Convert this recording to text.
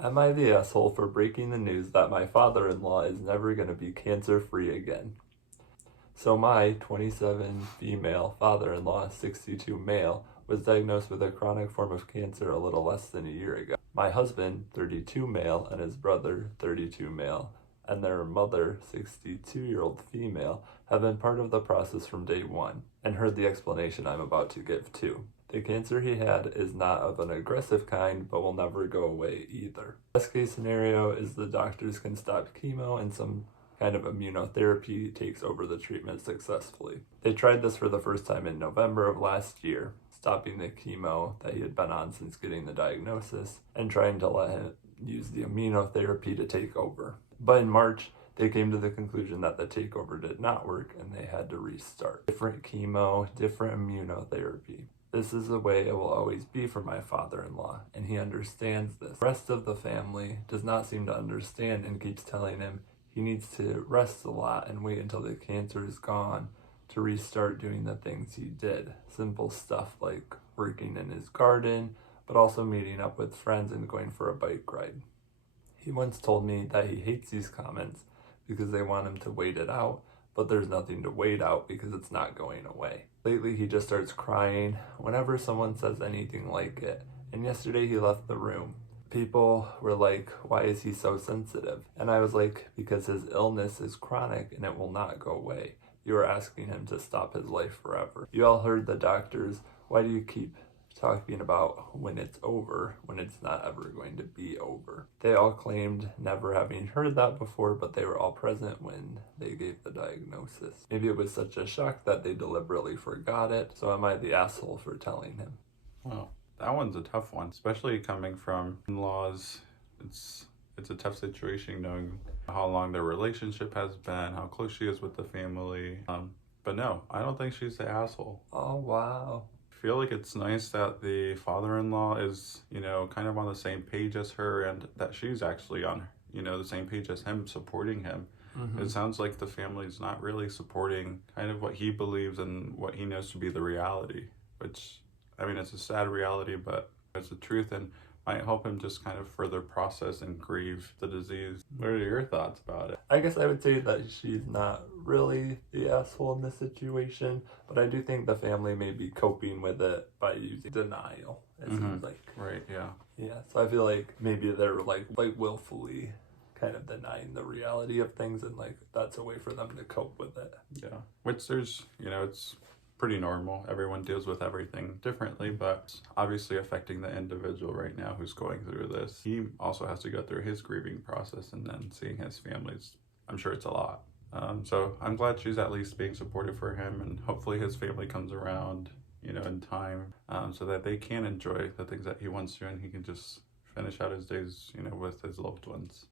Am I the asshole for breaking the news that my father-in-law is never going to be cancer-free again? So my 27 female father-in-law, 62 male, was diagnosed with a chronic form of cancer a little less than a year ago. My husband, 32 male, and his brother, 32 male, and their mother, 62-year-old female, have been part of the process from day one, and heard the explanation I'm about to give too. The cancer he had is not of an aggressive kind, but will never go away either. Best case scenario is the doctors can stop chemo and some kind of immunotherapy takes over the treatment successfully. They tried this for the first time in November of last year, stopping the chemo that he had been on since getting the diagnosis and trying to let him use the immunotherapy to take over. But in March, they came to the conclusion that the takeover did not work and they had to restart. Different chemo, different immunotherapy. This is the way it will always be for my father-in-law, and he understands this. The rest of the family does not seem to understand and keeps telling him he needs to rest a lot and wait until the cancer is gone to restart doing the things he did. Simple stuff like working in his garden, but also meeting up with friends and going for a bike ride. He once told me that he hates these comments because they want him to wait it out, but there's nothing to wait out because it's not going away. Lately, he just starts crying whenever someone says anything like it, and yesterday he left the room. People were like, why is he so sensitive? And I was like, because his illness is chronic and it will not go away. You are asking him to stop his life forever. You all heard the doctors. Why do you keep talking about when it's over, when it's not ever going to be over? They all claimed never having heard that before, but they were all present when they gave the diagnosis. Maybe it was such a shock that they deliberately forgot it, so am I the asshole for telling him? Well, that one's a tough one, especially coming from in-laws. It's a tough situation knowing how long their relationship has been, how close she is with the family. But no, I don't think she's the asshole. Oh, wow. I feel like it's nice that the father-in-law is, kind of on the same page as her, and that she's actually on, the same page as him, supporting him. Mm-hmm. It sounds like the family's not really supporting kind of what he believes and what he knows to be the reality, which, I mean, it's a sad reality, but it's the truth and might help him just kind of further process and grieve the disease. What are your thoughts about it? I guess I would say that she's not really the asshole in this situation, but I do think the family may be coping with it by using denial. It seems like. Right, yeah. Yeah, so I feel like maybe they're like willfully kind of denying the reality of things, and like that's a way for them to cope with it. Yeah, which there's, it's pretty normal. Everyone deals with everything differently, but obviously affecting the individual right now who's going through this. He also has to go through his grieving process, and then seeing his family's, I'm sure it's a lot. So I'm glad she's at least being supportive for him, and hopefully his family comes around, in time, so that they can enjoy the things that he wants to, and he can just finish out his days, with his loved ones.